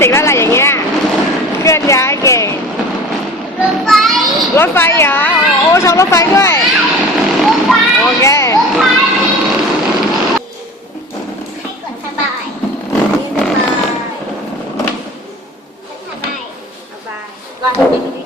สิกแล้วอะไรอย่างเงี้ยเคลื่อนย้ายเก่ง รถไฟ รถไฟเหรอโอ้ชอบรถไฟด้วย รถไฟ โอเค รถไฟให้กดสบายนี่สบายสบายสบาย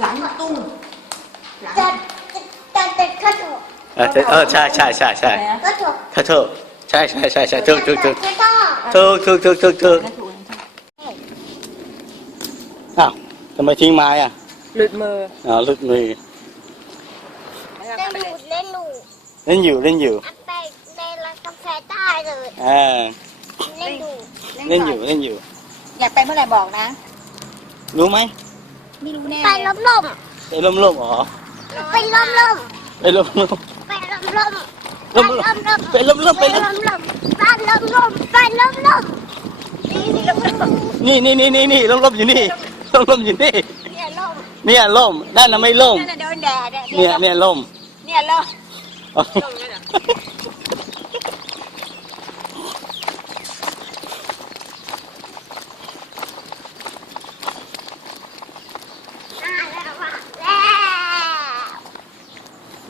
หลังตุ้งหลังจะจะจะกระโดดเออเออใช่ใช่ใช่ใช่อะไรนะกระโดดขอโทษใช่ใช่ใช่ใช่ถูกถูกถูกกระโดดถูกถูกถูกถูกถูกนั่นถูกนั่นถูกอ้าวทำไมทิ้งไม้อะหลุดมืออ๋อลุดมือเล่นหนูเล่นหนูเล่นอยู่เล่นอยู่อันไปในร้านกาแฟได้เลยอ่าเล่นหนูเล่นอยู่เล่นอยู่ อยากไปเมื่อไหร่บอกนะ รู้ไหม ไม่รู้แน่ไปล้มล้มไปล้มล้มอ๋อไปล้มล้มไปล้มล้มไปล้มล้มล้มล้มไปล้มล้มไปไปล้มล้มล้มไปล้มล้มไปล้มล้มนี่นี่นี่นี่นี่ล้มล้มอยู่นี่ล้มล้มอยู่นี่เนี่ยล้มเนี่ยล่มด้านนั้นไม่ล่มนั่นน่ะโดนแดดอะเนี่ยเนี่ยล่มเนี่ยล่ม อ๋อ ล่มเนี่ยเหรอ อ่าแล้วว่ะแล้ว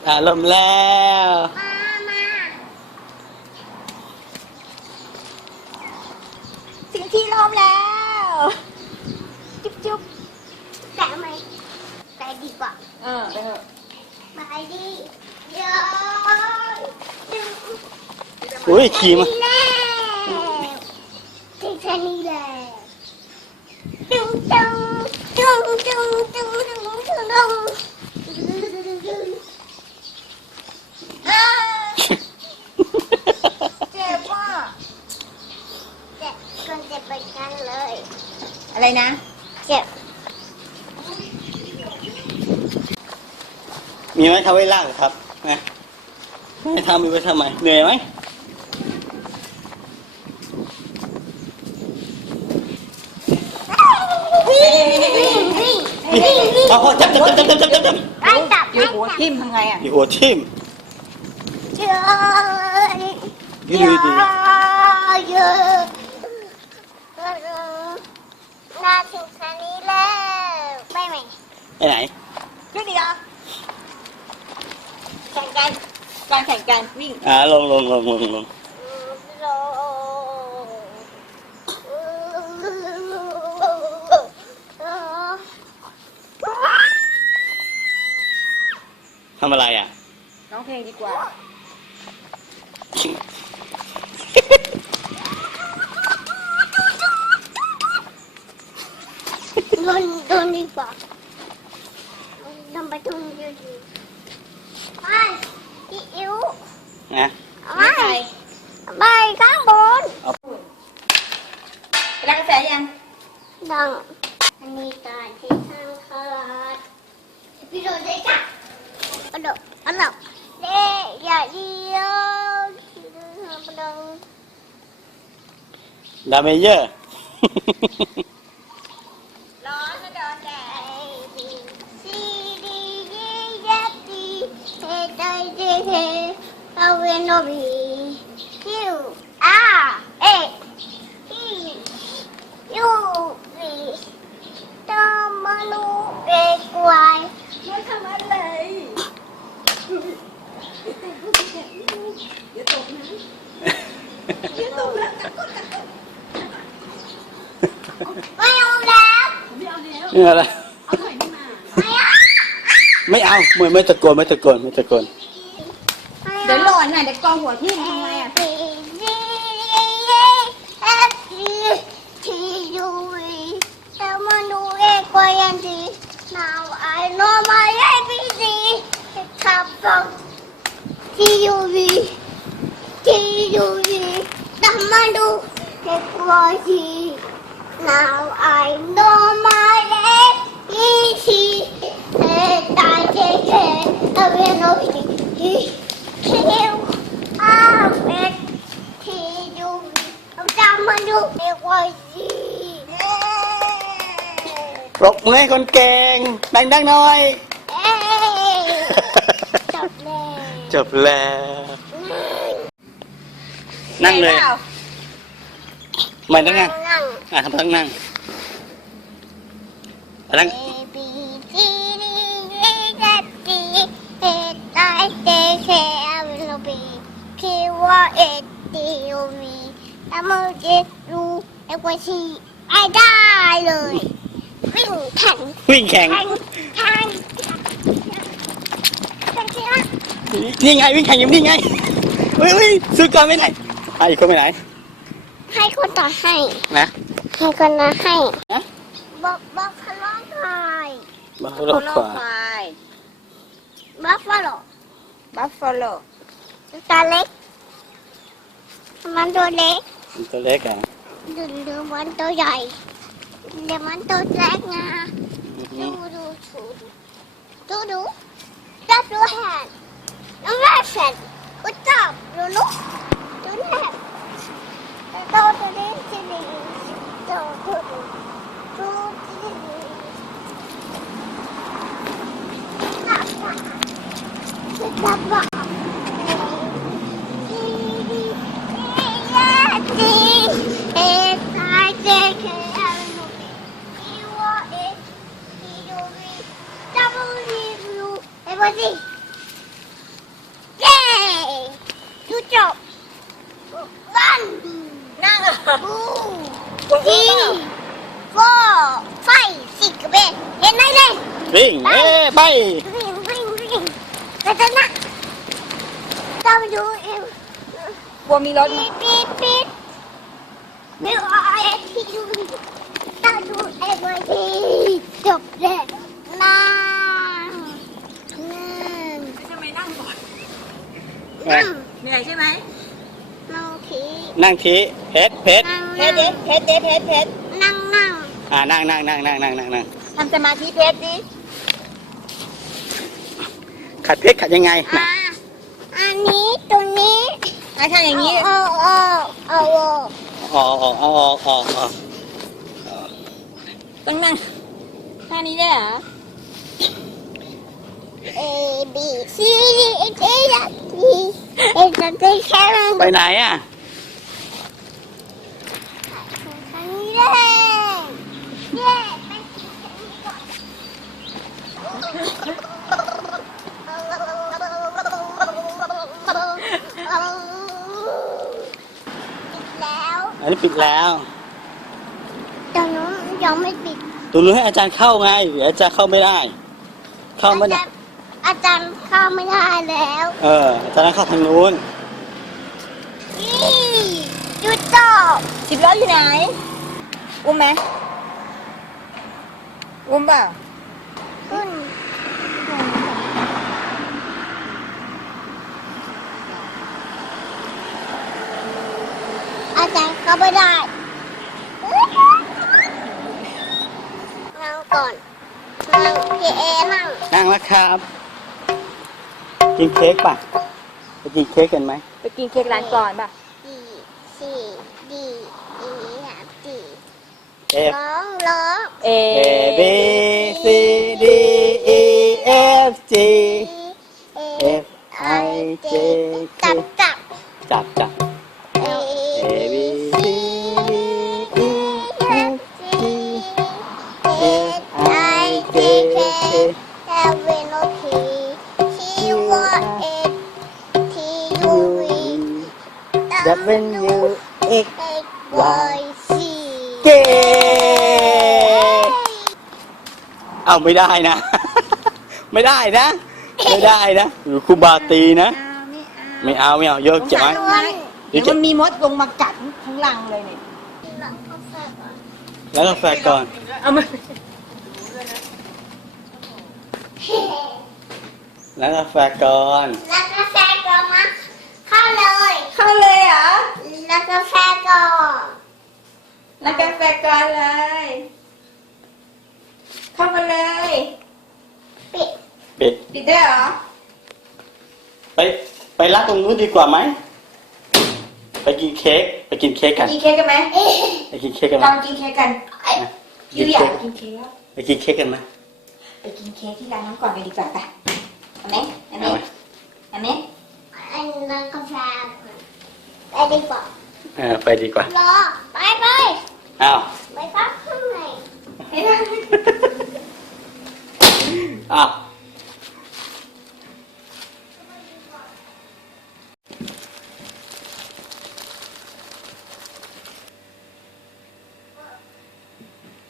อ่าล่มแล้วมามา ถึงที่ล่มแล้ว จุ๊บจุ๊บแต่ไหมแต่ดีกว่า เออไปเถอะไปดีเยอะอุ้ยขี่มา ไหมทำไว้ลากครับนะไม่ทำมีไว้ทำไมเหนื่อยไหมวิ่งวิ่งวิ่งวิ่งวิ่งเอาพอจับจับจับจับจับจับจับไล่จับอยู่ไล่หัวจับทิ่มทำไงอะ อยู่หัวทิ่มเยอะยืดเยดีอะเยอะนาถึงแค่นี้แล้ว ไปไหมไปไหน ขึ้นดีอะ แข่งกันการแข่งกันวิ่งอ่าลงลงลงลงลงโลทำอะไรอะน้องเพลงดีกว่า โดนโดนดีกว่าโดนไปตรงนี้ดี bay chị yếu. Nè. Bay. bài tháng 4. Cái đang cà phê vậy anh? Vâng. Đang. Anita, chị sang khờ. Đi rồi đây cả. Ăn đâu? Ăn đâu? Để giờ đi. Làm gì vậy? เจเฮเอาเวนโนบีคิวอาเออียูบีตอมาลูเบกวายมาทำอะไรอย่าตกนะอย่าตกนะไม่เอาแล้วไม่เอาแล้วนี่อะไรเอาหน่อยนี่มาไม่เอาไม่เอาไม่ไม่ตะโกนไม่ตะโกนไม่ตะโกน อนน่ะเดี๋ยวกองหัวที่มทำไงอ่ะ Technology. Now I know my ABC. And I. จ๊เจ๊ทำไมน้องพี่คิวอาเป็ดที่ดูทำมาดูเด็กวัยดีปรบมือให้คนเก่งดังๆหน่อย เอ้ยจบเลยจบแล้ว นั่งเลยปาไม่ต้งนั่งนั่ง อะทำต้องนั่งอะนั่ง A B C D E F G H I J K Q R S T U V W X U X Y Z ไอได้เลย วิ่งแข่งวิ่งแข่งแข่งแข่งแข่งสิคะนี่ไงวิ่งแข่งอยู่นี่ไงเฮ้ยเฮ้ยซื้อก่อนไปไหนไอ้คนไปไหน ให้คนต่อให้นะให้คนละให้นะบอกบอกพลังหน่อยบัฟโฟฟาโลโลควาควายบัฟฟาโลบัฟฟาโลตัวเล็ก มันตัวเล็กมันตัวเล็กอะดูดูมันตัวใหญ่เดี๋ยวมันตัวเล็กนะ อือฮึ ดูดูดูดูดูจับดูแฮนน้องแรกเสร็จก็จับดูลูกดูแรกตัวตัวนี้สิดีตัวตัวตัวที่ดีจับจับจับจับ เย้ดูจบวัน นั่งอะ บูจีโฟไฟสิกเบเห็นไหมเลย วิ่งเอ้ไปวิ่งวิ่งวิ่งแต่จะนะต้องดูเอ็มกลัวมีรถไหมปิดปิดปิดไม่ว่าไอ้ที่ดูต้องดูเอ็มไว้ที่จบเลยนั่งนั่งทำไมนั่งก่อนนั่งเหนื่อยใช่ไหมนั่งทีนั่งทีเพชรเพชรนั่งเพนั่ชงรเด็เพชรเด็เพชรเพชรนั่งนั่งอ่านั่งนั่งนั่งนั่งนั่งนั่งนั่งทำสมาธิเพชรดิ ขัดเพชรขัดยังไงอ่าอันนี้ตรงนี้ไอ้ทำอย่างนี้ เอาเอาเอาเอาออกออกออกออกออกต้องนั่งท่านี้ได้เหรอ เอ B C D E F G H I J K L M N O P ไปไหนอะทางนี้เลยเย้ไปแล้ว อันนี้ปิดแล้วตรงนู้นยังไม่ปิดตรงนู้นให้อาจารย์เข้าไงเดี๋ยวอาจารย์เข้าไม่ได้ เข้าไม่ได้ อาจารย์เข้าไม่ได้แล้ว เอออาจารย์เข้าทางนู้นนี่หยุดจบสิบล้ออยู่ไหน อุ้มไหมอุ้มเปล่า ขึ้นอาจารย์ เข้าไม่ได้นั่งก่อนนั่งพี่เอนั่งนั่งแล้วครับ กินเค้กป่ะไปกินเค้กกันไหมไปกินเค้กร้านก่อนป่ะดีสี่ดีอีสามสี่ F ร้องร้อง เอ A B C D E F G F I J จับ K W X X Y Z เกเอาไม่ได้นะ ไม่ได้นะ ไม่ได้นะหรือครูบาตีนะ ไม่เอาไม่เอาเยอะเจ็บไหมเดี๋ยวมันมีมดลงมากัดทั้งรังเลยเนี่ยแล้วกาแฟก่อนเอามาแล้วกาแฟก่อนแล้วก็แซงก่อนนะเข้าเลย เข้าเลยเหรอกาแฟก่อนแล้วกาแฟก่อนเลย เข้ามาเลย ปิดปิดปิดได้เหรอ ไปไปรักตรงนู้นดีกว่าไหม ไปกินเค้กไปกินเค้กกัน กินเค้กกันไหมเอ๊ะไปกินเค้กกันไหมเรากินเค้กกันนะยูอยากกินเค้กแล้วไปกินเค้กกันไหมไปกินเค้กที่ร้านน้องก่อนกันดีกว่าไปเอาไหมเอาไหมเอาไหมเอาไหมอันนั้นกาแฟ ไปดีกว่าเออไปดีกว่ารอไปไปอ้าวไปพักข้างในไม่ได้อ้าว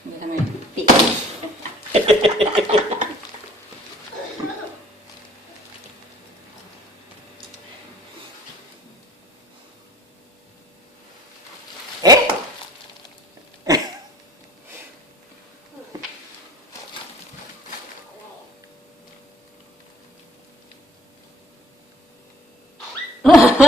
นี่ทำไมปิด เอ๊ะ นี่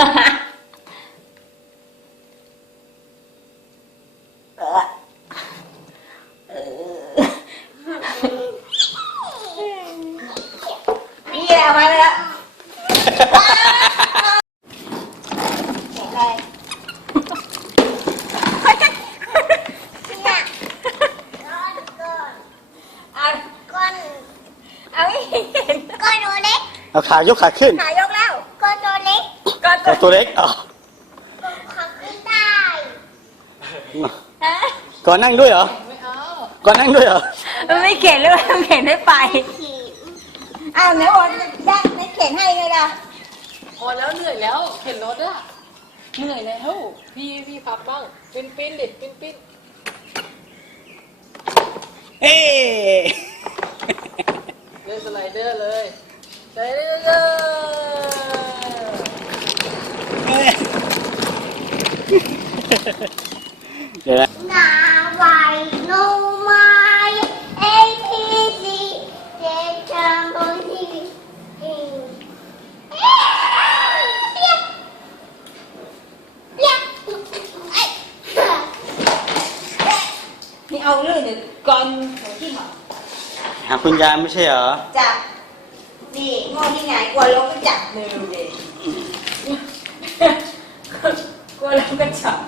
แหละเอามาแกะเลยเนี่ยก้อนก้อเอาเอาให้เห็นก็ดูดิเอาขายกขาขึ้นขายกแล้ว ก้อนตัวเล็ก ก่อนเอาตัวเล็กอ๋อขับขึ้นได้ฮะก่อนนั่งด้วยเหรอก่อนนั่งด้วยเหรอมันไม่เข็นหรือว่ามันเข็นไม่ไปขี่อ้าวไหนโอนได้ไม่เข็นให้เลยล่ะพอแล้วเหนื่อยแล้วเข็นรถอะเหนื่อยแล้วพี่พี่พับบ้างปิ้นปิ้นดิปิ้นปิ้นเอ๊เล่นสไลเดอร์เลยสไลเดอร์ เดี๋ยวนะนาไวโนไมเอพีซีเจจามบนทีเปียกเปียกเอ้ยนี่เอาเรื่องเดี๋ยวก่อนหัวที่หมอหาคุณยายไม่ใช่เหรอ จับนี่โง่ที่ไงกลัวล้มก็จับมือเลย กลัวล้มก็จับ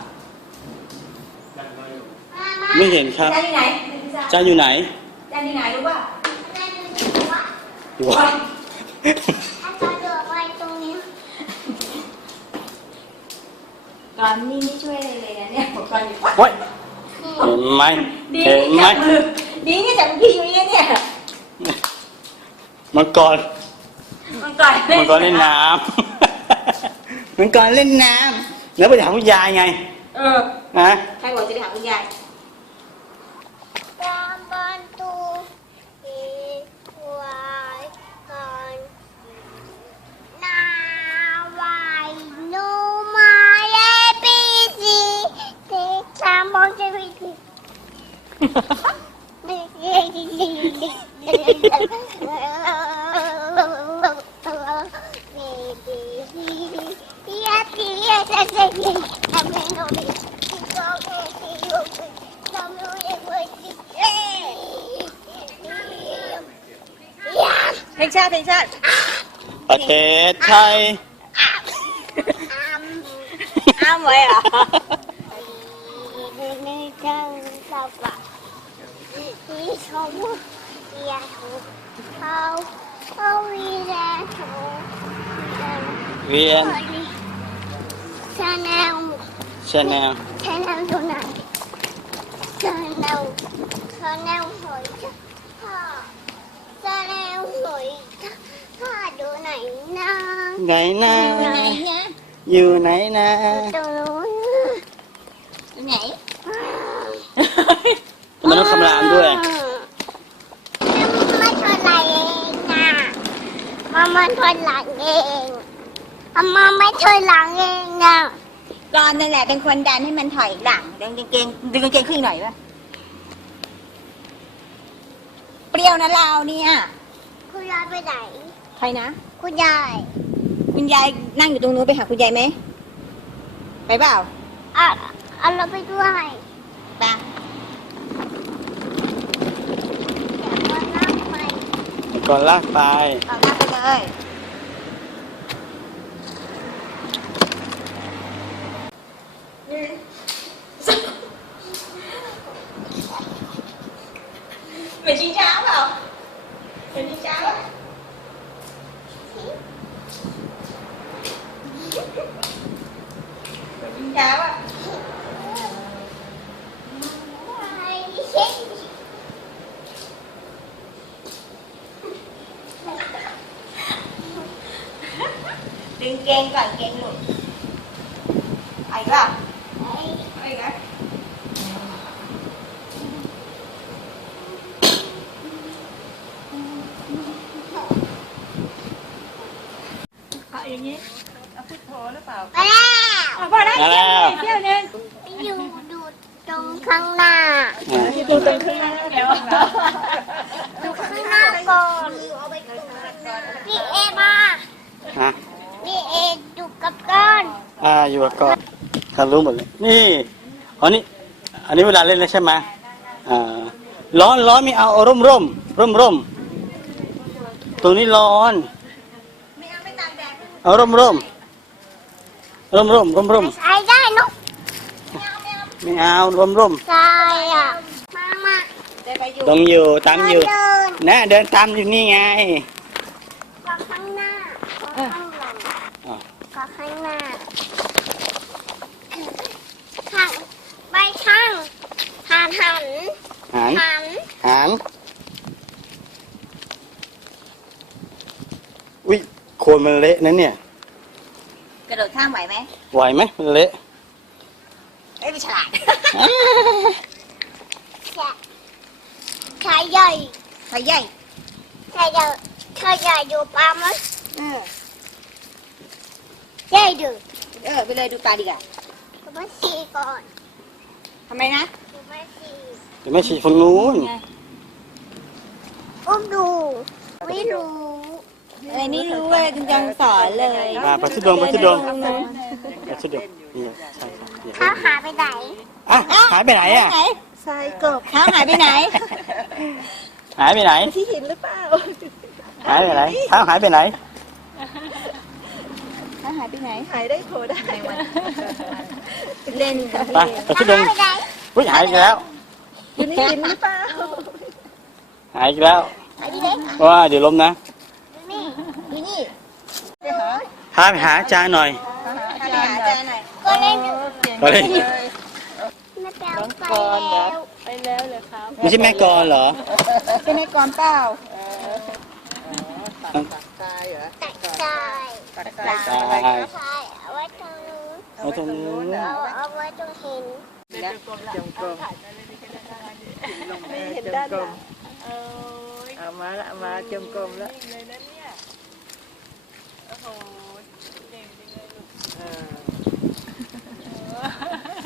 ไม่เห็นครับ จานที่ไหนจานอยู่ไหนจานที่ไหนรู้ป่ะอยู่วะถ้าจะเดินไปตรงนี้ก่อนนี่ไม่ช่วยอะไรเลยนะเนี่ยผมก่อนอยู่โอ๊ยเห็นไหมดีเห็นนี่ไหมจับมือดีนี่จับพี่อยู่เนี่ยเนี่ยมังกรมันก่อนมังกรเล่นน้ำมังกรเล่นน้ำแล้วไปถามคุณยายไง เออนะ ใครบอกจะไปหาคุณยาย ตามบ้านตูอีควายก่อนนาไวโนไม้เอพีซีเจจามบนที เพลงชาติเพลงชาติประเทศไทย อ้ามไว้เหรอที่ช มเกียร์ถูกเขาเขาวีแลถูกเวียนชาแนลชาแนลชาแนลอยู่ไห นชาแนลชาแนลหอยพ่อชาแนลหอยพ่อดูไหนนะไหนนะไหนเนี่ยอยู่ไหนนะตรงนู้นหนทำไมต้องคำรามด้วยมาชนหลเองนะมามาชนหลังเองมาไม่ชนหลังเองนะก่อนนั่นแหละเป็นคนดันให้มันถอยหลังดึงกางเกงดึงกางเกงขึ้นหน่อยป่ะเปรี้ยวนะเราเนี่ยคุณยายไปไหนใครนะ คุณยาย คุณยายนั่งอยู่ตรงนู้นไปหาคุณยายไหมไปเปล่าอะเอาเราไปด้วย ไป แต่ ก่อนลากไป เอาหน้าไปเลยเหมือนชิงช้าเปล่าเหมือนชิงช้าเปล่าเหมือนชิงช้าเปล่า ดึงเกงก่อนเกงหลุดอีกแล้วอ้นะเอาอย่างนี้เอาพุทโธหรือเปล่า ไปแล้ว เอาพอแล้ว มาแล้ว เที่ยวหนึง อยู่ดูตรงข้างหน้า อะ ดูตรงข้างหน้าแล้ว ดูข้างหน้าก่อนพี่เอมา ฮะ พี่เอดูกับก้อน อ่าอยู่กับก่อนทะรู้หมดเลย นี่อ๋อนี่อันนี้เวลาเล่นแล้วใช่ไหมอ่าร้อนร้อนไม่เอาเอาร่มร่มร่มร่มตรงนี้ร้อนไม่เอาไม่ตากแดดเอาร่มร่มร่มร่มร่มร่มใช้ได้เนอะไม่เอาร่มร่มใช่อะมามาได้ไปอยู่ต้องอยู่ตามอยู่เดินนะเดินตามอยู่นี่ไงก็ข้างหน้าก็ข้างหลังอะก็ข้างหน้าข้างไปข้างหั นหันหันหันหันอุ้ยโคนมันเละนะเนี่ย กระโดดข้ามไหวไหมไหวไหมมันเละเอ้ยไม่ฉลาดแฉะขาใหญ่ใส่ใหญ่ขาใหญ่ขาใหญ่อยู่ปลามั้ยเออใหญ่ดูเออไปเลยดูปลาดีกว่าดูมาสีก่อนทำไมนะดูมาสี เดี๋ยวไม่ฉีดฝั่งนู้นอุ้มดู ไม่รู้อะไรนี่รู้เลยจริงจังสอนเลยมาไปทุดงไปทุดงไปทุดงนี่ใช่ใช่เขาหาไปไหนอะหายไปไหนอะ ไหนใส่กบเขาหายไปไหน หายไปไหน ที่หินหรือเปล่าหายไปไหนเท้าหายไปไหนเขาหายไปไหน หายได้โผล่ได้เล่นกันไปไปทุดงหาไปไหนอุ้ยหายอีกแล้ว อยู่ในหินหรือเปล่าหายอีกแล้วไปดิเด็กว่าเดี๋ยวล้มนะนี่อยู่นี่พาไปหาอาจารย์หน่อยหาอาจารย์หน่อยก็เล่นไปเลยไม่แปลวไปแล้วไปแล้วเลยครับไม่ใช่แม่กรเหรอเป็นไอ้กรเปล่าตักทรายตายทรายเอาไว้ตรงนู้นเอาตรงนู้นเอาเอาไว้ตรงหิน เห็นด้านหลังเอามาละมาจมกลมแล้ว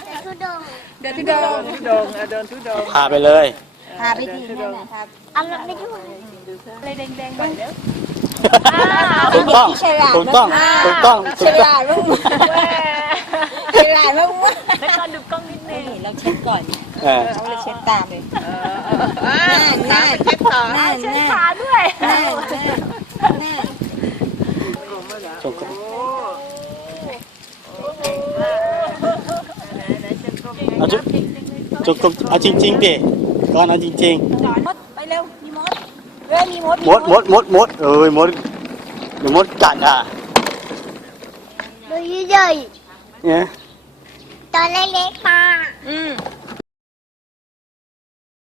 แต่ทุดงเดินทุดงทุดงเอาเดินทุดงพาไปเลย พาไปทีนั่นนะครับเอาเราไปด้วยถูกต้องฉลาดถูกต้องถูกต้องฉถูกต้องลาดมากฉลาดมากแล้วก็ดูกล้อง นิดนึงเราเช็ดก่อนเออเราเลยเช็ดตามเลยอ่าน่าเช็ดต่อน่าเช็ดน่าขาด้วยน่าน่าจงกรมโอ้เอาจุจงกรมเอาจริงๆดิก่อนเอาจริงมดไปเร็วมีมดเว้ยมีมดๆมดมดมดมดเอ้ยมดเดี๋ยวมดกัดอะดูใหญ่เนี่ยๆตัวเล็กๆมาอืม